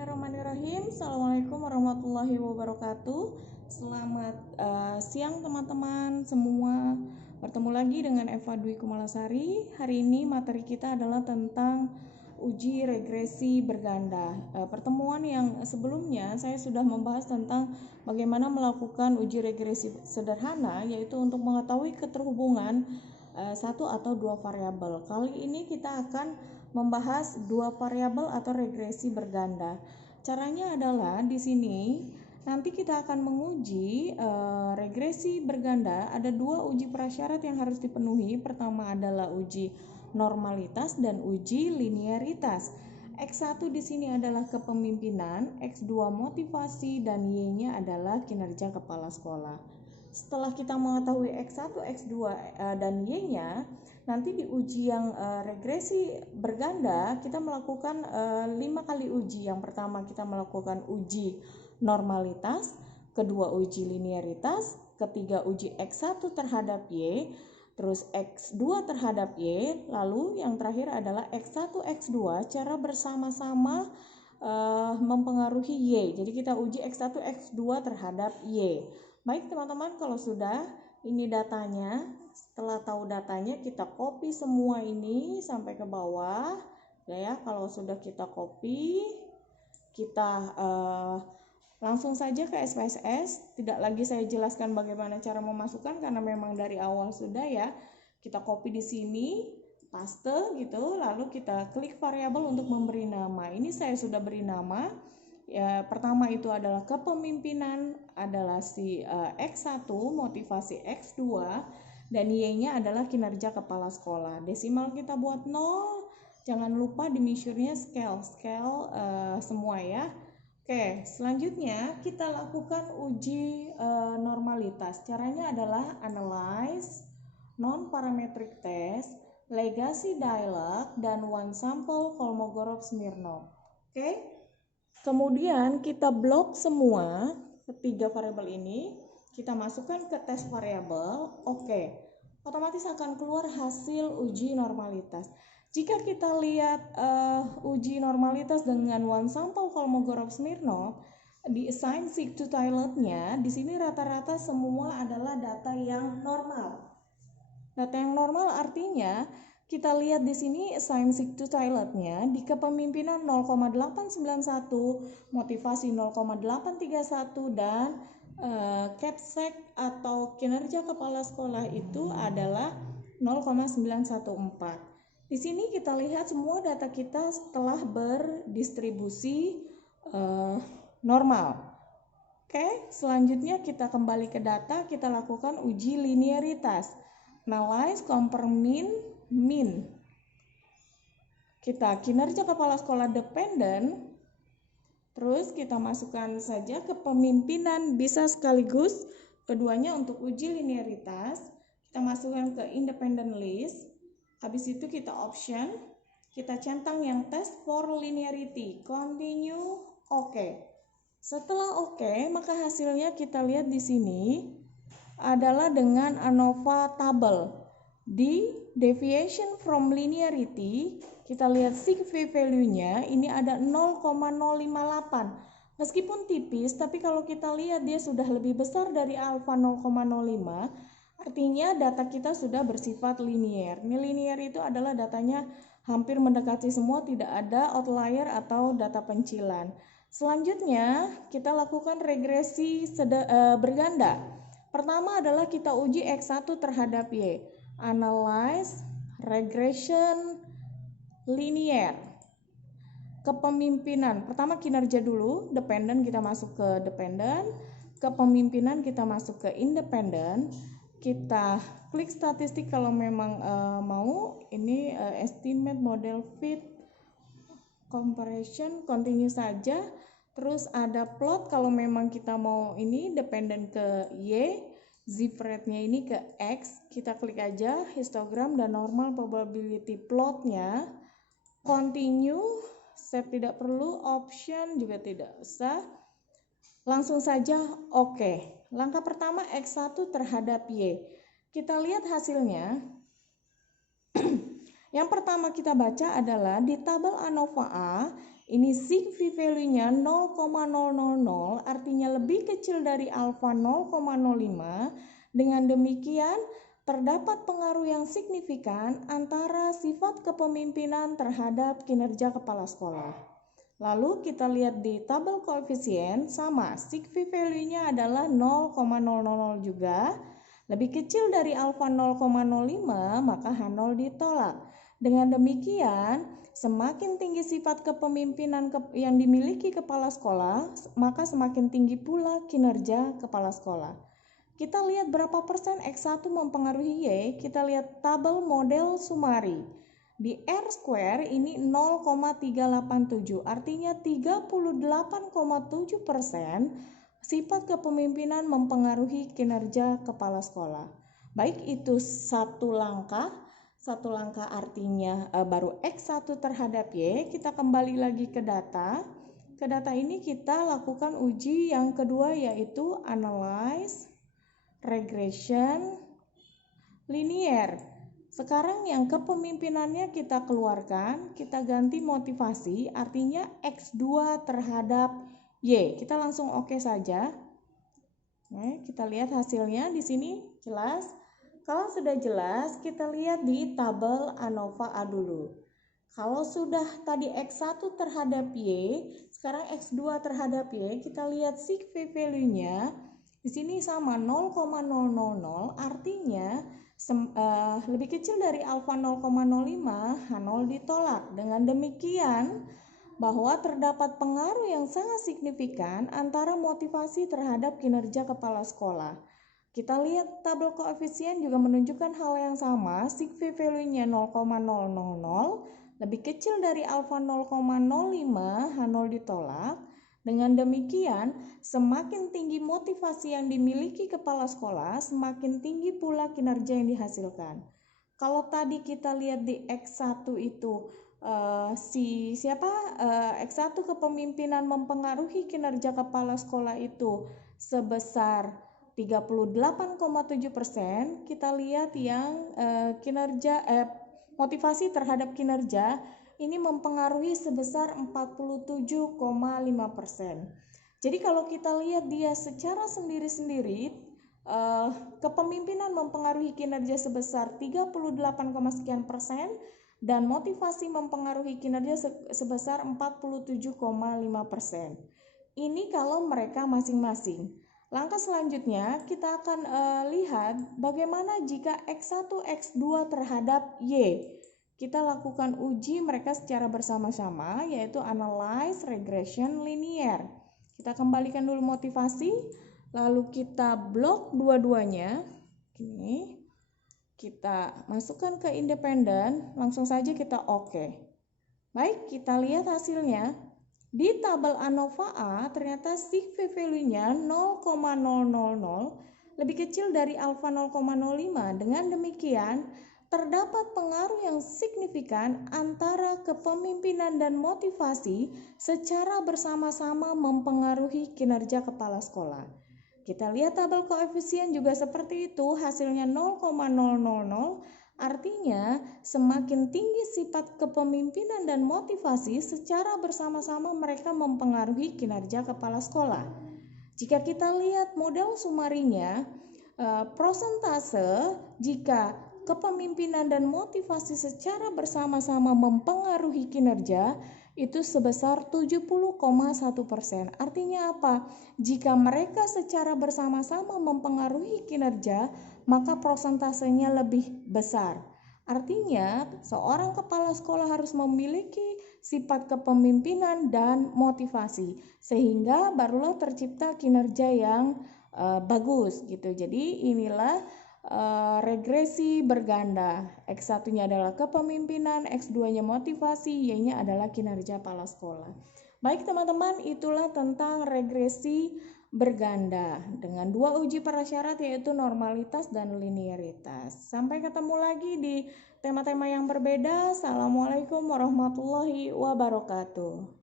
Bismillahirrahmanirrahim. Assalamualaikum warahmatullahi wabarakatuh. Selamat siang teman-teman semua. Bertemu lagi dengan Eva Dwi Kumalasari. Hari ini materi kita adalah tentang uji regresi berganda. Pertemuan yang sebelumnya saya sudah membahas tentang bagaimana melakukan uji regresi sederhana, yaitu untuk mengetahui keterhubungan satu atau dua variabel. Kali ini kita akan membahas dua variabel atau regresi berganda. Caranya adalah di sini nanti kita akan menguji regresi berganda. Ada dua uji prasyarat yang harus dipenuhi. Pertama adalah uji normalitas dan uji linearitas. X1 di sini adalah kepemimpinan, X2 motivasi, dan Y-nya adalah kinerja kepala sekolah. Setelah kita mengetahui X1, X2, dan Y-nya, nanti di uji yang regresi berganda kita melakukan 5 kali uji. Yang pertama kita melakukan uji normalitas, kedua uji linearitas, ketiga uji X1 terhadap Y, terus X2 terhadap Y, lalu yang terakhir adalah X1, X2 cara bersama-sama mempengaruhi Y. Jadi kita uji X1, X2 terhadap Y. Baik teman-teman, kalau sudah ini datanya, setelah tahu datanya kita copy semua ini sampai ke bawah ya. Kalau sudah kita copy, kita langsung saja ke SPSS. Tidak lagi saya jelaskan bagaimana cara memasukkan karena memang dari awal sudah ya. Kita copy di sini, paste gitu, lalu kita klik variabel untuk memberi nama. Ini saya sudah beri nama. Ya, pertama itu adalah kepemimpinan adalah si X1, motivasi X2, dan Y-nya adalah kinerja kepala sekolah. Desimal kita buat 0, jangan lupa di measure-nya scale semua ya. Oke, selanjutnya kita lakukan uji normalitas. Caranya adalah analyze, non-parametric test, legacy dialog, dan one sample Kolmogorov-Smirnov. Oke. Kemudian kita blok semua ketiga variabel ini, kita masukkan ke tes variabel. Oke. Otomatis akan keluar hasil uji normalitas. Jika kita lihat uji normalitas dengan one sample Kolmogorov-Smirnov, di assign sig to toiletnya, di sini rata-rata semua adalah data yang normal. Data yang normal artinya kita lihat di sini assign sig to toiletnya di kepemimpinan 0,891, motivasi 0,831, dan capsec atau kinerja kepala sekolah itu adalah 0,914. Di sini kita lihat semua data kita setelah berdistribusi normal. Oke, selanjutnya kita kembali ke data, kita lakukan uji linearitas. Analyze, compare min. Kita kinerja kepala sekolah dependen, terus kita masukkan saja kepemimpinan bisa sekaligus keduanya untuk uji linearitas. Kita masukkan ke independent list, habis itu kita option, kita centang yang test for linearity, continue, oke. Setelah oke, maka hasilnya kita lihat di sini adalah dengan ANOVA table. Di deviation from linearity, kita lihat sig value-nya ini ada 0,058. Meskipun tipis, tapi kalau kita lihat dia sudah lebih besar dari alfa 0,05, artinya data kita sudah bersifat linear. Ini linear itu adalah datanya hampir mendekati semua, tidak ada outlier atau data pencilan. Selanjutnya, kita lakukan regresi berganda. Pertama adalah kita uji X1 terhadap Y. Analyze, regression, linear. Kepemimpinan, pertama kinerja dulu, dependent kita masuk ke dependent, kepemimpinan kita masuk ke independent, kita klik statistik kalau memang mau, ini estimate model fit, comparison, continue saja. Terus ada plot kalau memang kita mau ini dependent ke Y, zip rate-nya ini ke X, kita klik aja histogram dan normal probability plotnya. Continue, save tidak perlu, option juga tidak usah. Langsung saja oke. Langkah pertama X1 terhadap Y. Kita lihat hasilnya. Yang pertama kita baca adalah di tabel ANOVA A, ini significant value-nya 0,000, artinya lebih kecil dari alfa 0,05. Dengan demikian, terdapat pengaruh yang signifikan antara sifat kepemimpinan terhadap kinerja kepala sekolah. Lalu kita lihat di tabel koefisien, sama, significant value-nya adalah 0,000 juga. Lebih kecil dari alfa 0,05, maka H0 ditolak. Dengan demikian, semakin tinggi sifat kepemimpinan yang dimiliki kepala sekolah, maka semakin tinggi pula kinerja kepala sekolah. Kita lihat berapa persen X1 mempengaruhi Y, kita lihat tabel model Sumari. Di R square ini 0,387, artinya 38,7% sifat kepemimpinan mempengaruhi kinerja kepala sekolah. Baik itu satu langkah artinya baru X1 terhadap Y. Kita kembali lagi ke data. Ke data ini kita lakukan uji yang kedua, yaitu analyze, regression, linear. Sekarang yang kepemimpinannya kita keluarkan, kita ganti motivasi, artinya X2 terhadap Y. Kita langsung oke saja. Kita lihat hasilnya di sini jelas. Kalau sudah jelas, kita lihat di tabel ANOVA A dulu. Kalau sudah tadi X1 terhadap Y, sekarang X2 terhadap Y, kita lihat significant value-nya di sini sama 0,000, artinya lebih kecil dari alfa 0,05, H0 ditolak. Dengan demikian, bahwa terdapat pengaruh yang sangat signifikan antara motivasi terhadap kinerja kepala sekolah. Kita lihat tabel koefisien juga menunjukkan hal yang sama, significant value-nya 0,000, lebih kecil dari alfa 0,05, H0 ditolak. Dengan demikian, semakin tinggi motivasi yang dimiliki kepala sekolah, semakin tinggi pula kinerja yang dihasilkan. Kalau tadi kita lihat di X1 itu X1 kepemimpinan mempengaruhi kinerja kepala sekolah itu sebesar 38,7%, kita lihat yang motivasi terhadap kinerja ini mempengaruhi sebesar 47,5%. Jadi kalau kita lihat dia secara sendiri-sendiri, kepemimpinan mempengaruhi kinerja sebesar 38, sekian% dan motivasi mempengaruhi kinerja sebesar 47,5%. Ini kalau mereka masing-masing. Langkah selanjutnya kita akan lihat bagaimana jika X1, X2 terhadap Y. Kita lakukan uji mereka secara bersama-sama, yaitu analyze, regression, linear. Kita kembalikan dulu motivasi, lalu kita blok dua-duanya. Ini kita masukkan ke independen, langsung saja kita oke. Baik, kita lihat hasilnya. Di tabel ANOVA A ternyata significant value-nya 0,000, lebih kecil dari alfa 0,05. Dengan demikian, terdapat pengaruh yang signifikan antara kepemimpinan dan motivasi secara bersama-sama mempengaruhi kinerja kepala sekolah. Kita lihat tabel koefisien juga seperti itu, hasilnya 0,000. Artinya, semakin tinggi sifat kepemimpinan dan motivasi secara bersama-sama mereka mempengaruhi kinerja kepala sekolah. Jika kita lihat model sumarinya, prosentase jika kepemimpinan dan motivasi secara bersama-sama mempengaruhi kinerja itu sebesar 70,1%. Artinya apa? Jika mereka secara bersama-sama mempengaruhi kinerja, maka prosentasenya lebih besar. Artinya, seorang kepala sekolah harus memiliki sifat kepemimpinan dan motivasi, sehingga barulah tercipta kinerja yang bagus gitu. Jadi inilah regresi berganda. X1-nya adalah kepemimpinan, X2-nya motivasi, Y-nya adalah kinerja kepala sekolah. Baik teman-teman, itulah tentang regresi berganda dengan dua uji prasyarat, yaitu normalitas dan linearitas. Sampai ketemu lagi di tema-tema yang berbeda. Assalamualaikum warahmatullahi wabarakatuh.